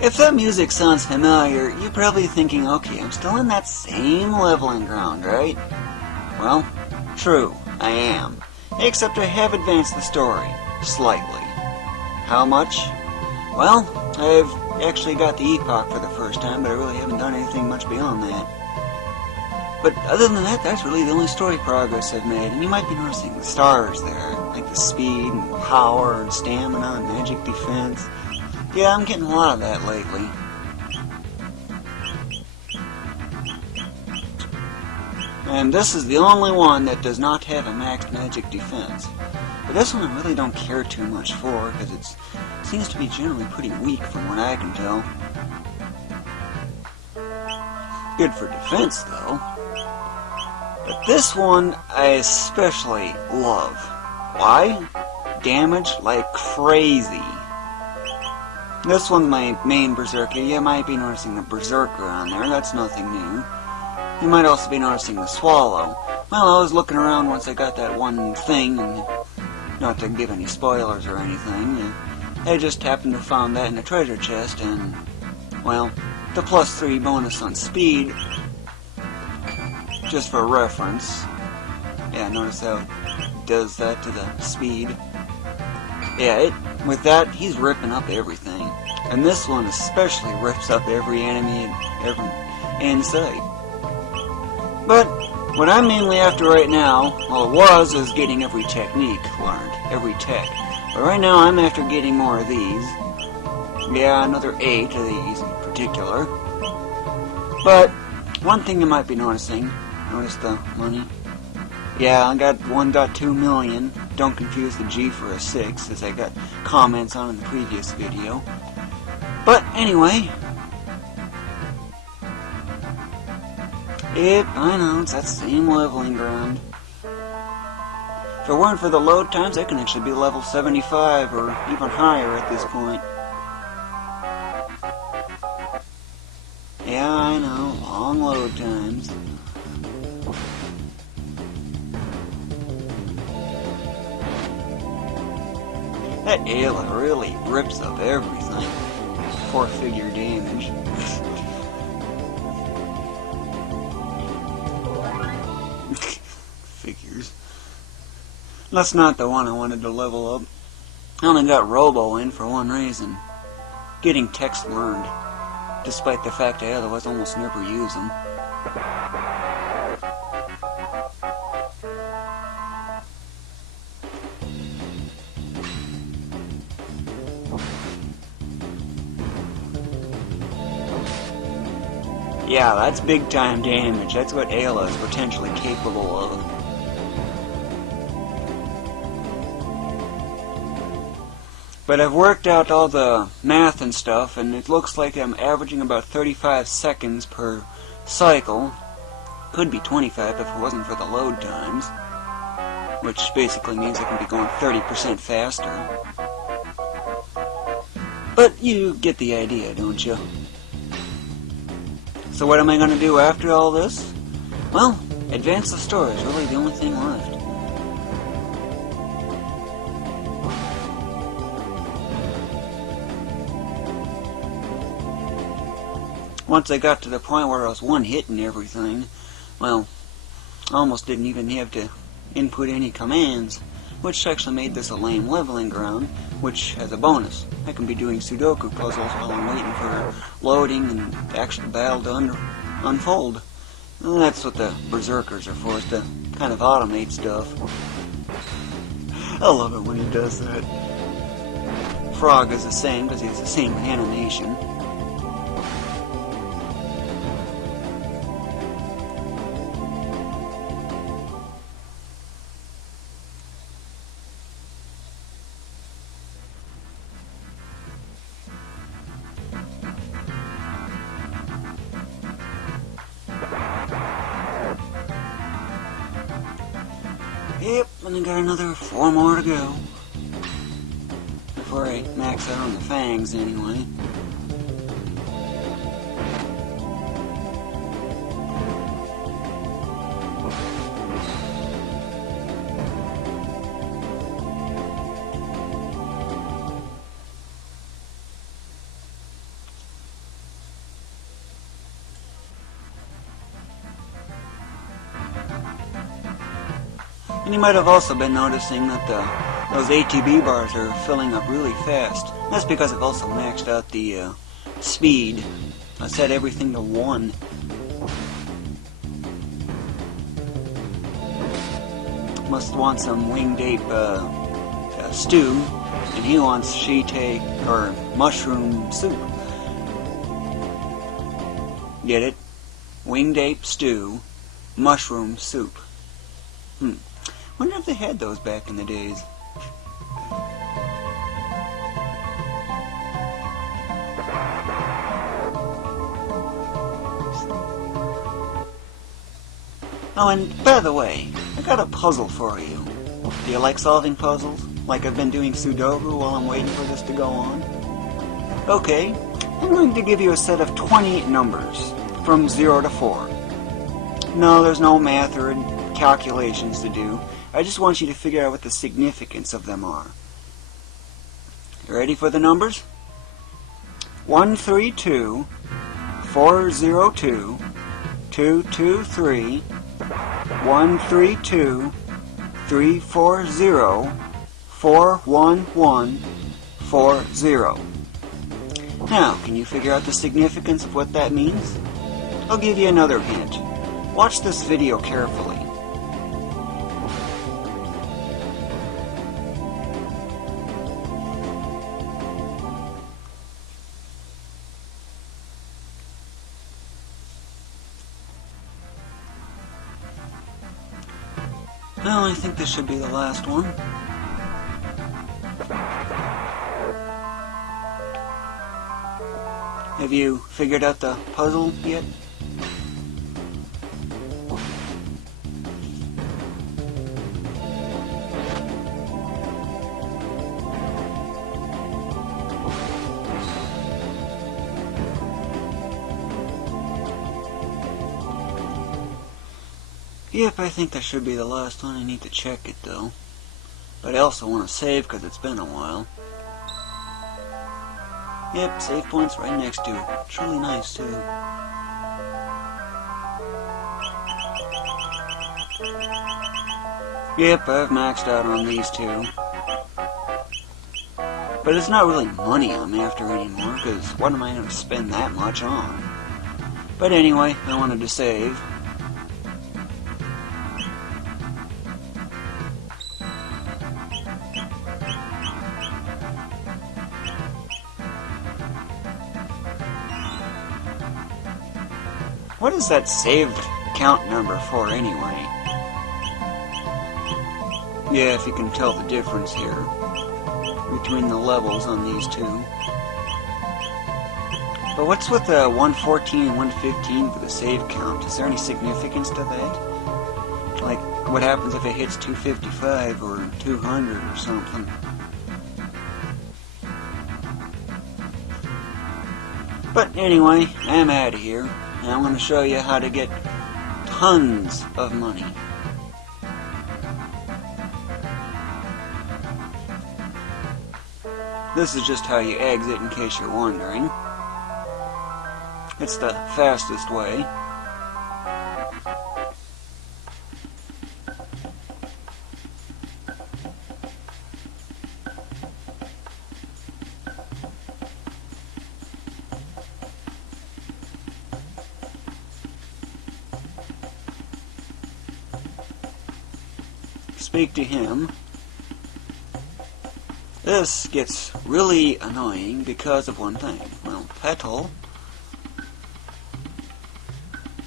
If that music sounds familiar, you're probably thinking, okay, I'm still in that same leveling ground, right? Well, true, I am. Except I have advanced the story, slightly. How much? Well, I've actually got the epoch for the first time, but I really haven't done anything much beyond that. But other than that, that's really the only story progress I've made, and you might be noticing the stars there, like the speed and power and stamina and magic defense. Yeah, I'm getting a lot of that lately. And this is the only one that does not have a maxed magic defense. But this one I really don't care too much for, because it seems to be generally pretty weak from what I can tell. Good for defense, though. But this one I especially love. Why? Damage like crazy. This one's my main berserker. You might be noticing the berserker on there. That's nothing new. You might also be noticing the swallow. Well, I was looking around once I got that one thing, and not to give any spoilers or anything, I just happened to find that in a treasure chest, and, well, the +3 bonus on speed, just for reference. Yeah, notice how it does that to the speed. Yeah, with that, he's ripping up everything. And this one especially rips up every enemy in sight. But what I'm mainly after right now, well, is getting every technique learned, every tech. But right now I'm after getting more of these. Yeah, another 8 of these in particular. But one thing you might be noticing, notice the money? Yeah, I got 1.2 million. Don't confuse the G for a 6, as I got comments on in the previous video. But anyway, I know, it's that same leveling ground. If it weren't for the load times, I can actually be level 75 or even higher at this point. Yeah, I know, long load times. That Ayla really rips up everything. 4-figure damage. Figures. That's not the one I wanted to level up. I only got Robo in for one reason. Getting text learned. Despite the fact I otherwise almost never use them. Yeah, that's big time damage. That's what Ayla is potentially capable of. But I've worked out all the math and stuff, and it looks like I'm averaging about 35 seconds per cycle. Could be 25 if it wasn't for the load times. Which basically means I can be going 30% faster. But you get the idea, don't you? So what am I going to do after all this? Well, advance the story is really the only thing left. Once I got to the point where I was one-hitting everything, well, I almost didn't even have to input any commands, which actually made this a lame leveling ground, which has a bonus. I can be doing Sudoku puzzles while I'm waiting for loading and the actual battle to unfold. And that's what the Berserkers are for, is to kind of automate stuff. I love it when he does that. Frog is the same, because he has the same animation. Yep, and I got another 4 more to go. Before I max out on the fangs, anyway. And you might have also been noticing that those ATB bars are filling up really fast. That's because I've also maxed out the speed. I set everything to 1. Must want some winged ape stew, and he wants shiitake or mushroom soup. Get it? Winged ape stew, mushroom soup. Wonder if they had those back in the days. Oh, and by the way, I got a puzzle for you. Do you like solving puzzles? Like I've been doing Sudoku while I'm waiting for this to go on? Okay, I'm going to give you a set of 20 numbers, from 0 to 4. No, there's no math or calculations to do. I just want you to figure out what the significance of them are. You ready for the numbers? 132, 402, 223, 132, 340, 411, 40. Now, can you figure out the significance of what that means? I'll give you another hint. Watch this video carefully. Well, I think this should be the last one. Have you figured out the puzzle yet? Yep, I think that should be the last one. I need to check it though. But I also want to save because it's been a while. Yep, save point's right next to it. It's really nice too. Yep, I've maxed out on these two. But it's not really money I'm after anymore, because what am I going to spend that much on? But anyway, I wanted to save. What is that saved count number for anyway? Yeah, if you can tell the difference here between the levels on these two. But what's with the 114 and 115 for the save count? Is there any significance to that? Like, what happens if it hits 255 or 200 or something? But anyway, I'm out of here. And I'm going to show you how to get tons of money. This is just how you exit in case you're wondering. It's the fastest way. Speak to him. This gets really annoying because of one thing. Well, petal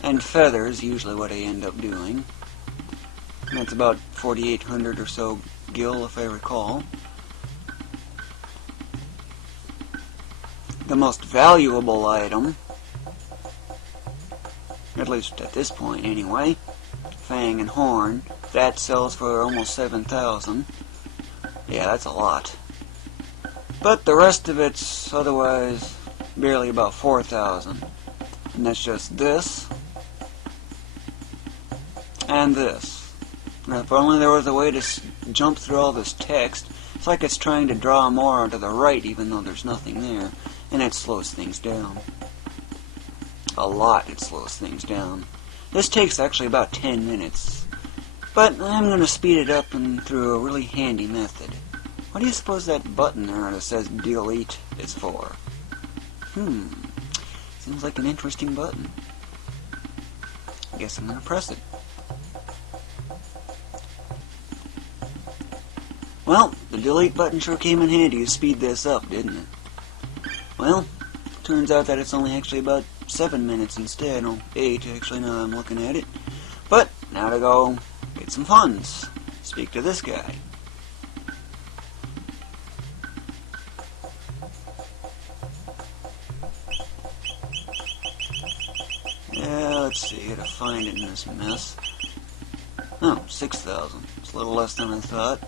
and feathers usually what I end up doing. And that's about 4,800 or so gil if I recall. The most valuable item, at least at this point anyway, Fang and Horn, that sells for almost 7,000. Yeah, that's a lot. But the rest of it's otherwise barely about 4,000. And that's just this and this. Now, if only there was a way to jump through all this text. It's like it's trying to draw more to the right even though there's nothing there. And it slows things down. A lot it slows things down. This takes actually about 10 minutes. But I'm going to speed it up and through a really handy method. What do you suppose that button there that says delete is for? Seems like an interesting button. I guess I'm going to press it. Well, the delete button sure came in handy to speed this up, didn't it? Well, turns out that it's only actually about 7 minutes instead, or 8 actually now that I'm looking at it. But, now to go get some funds. Speak to this guy. Yeah, let's see, gotta find it in this mess. Oh, 6,000. It's a little less than I thought.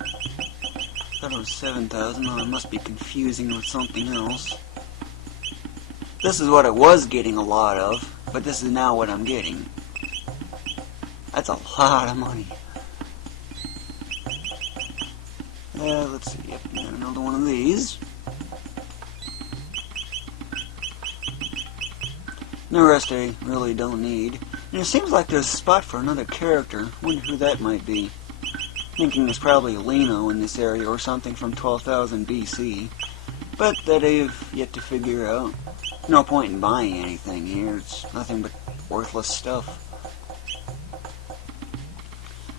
I thought it was 7,000. Oh, I must be confusing with something else. This is what I was getting a lot of, but this is now what I'm getting. That's a lot of money. Let's see. Yep, got another one of these. The rest I really don't need. And it seems like there's a spot for another character. Wonder who that might be. Thinking there's probably Lino in this area or something from 12,000 BC. But that I've yet to figure out. No point in buying anything here. It's nothing but worthless stuff.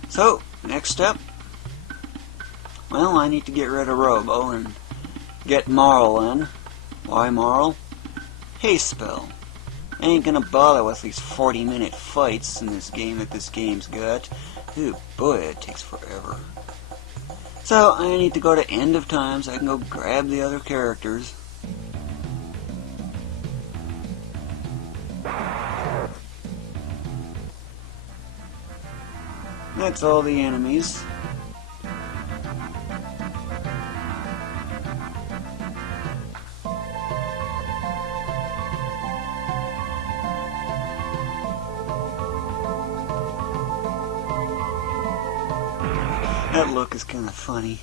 So, next step. Well, I need to get rid of Robo and get Marl in. Why Marl? Haste spell. I ain't gonna bother with these 40-minute fights in this game that this game's got. Ooh, boy, it takes forever. So, I need to go to End of Time so I can go grab the other characters. That's all the enemies. That look is kind of funny.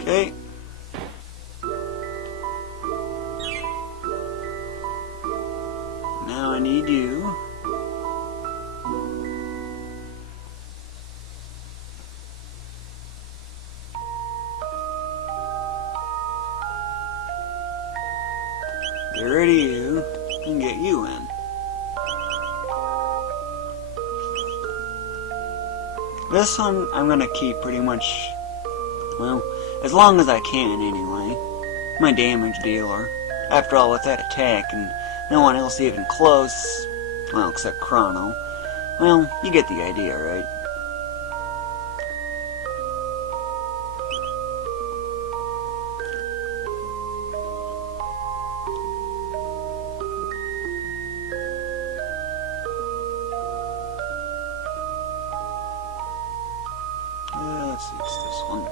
Okay. Now I need you. Get rid of you and get you in. This one I'm gonna keep pretty much, well, as long as I can anyway. My damage dealer. After all, with that attack and no one else even close, well, except Crono, well, you get the idea, right? Let's see, it's this one.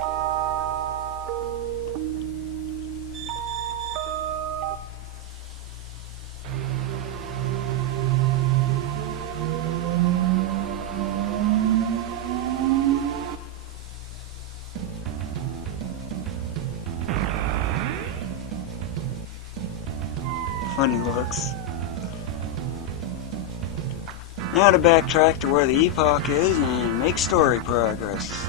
Funny looks. Now to backtrack to where the epoch is and make story progress.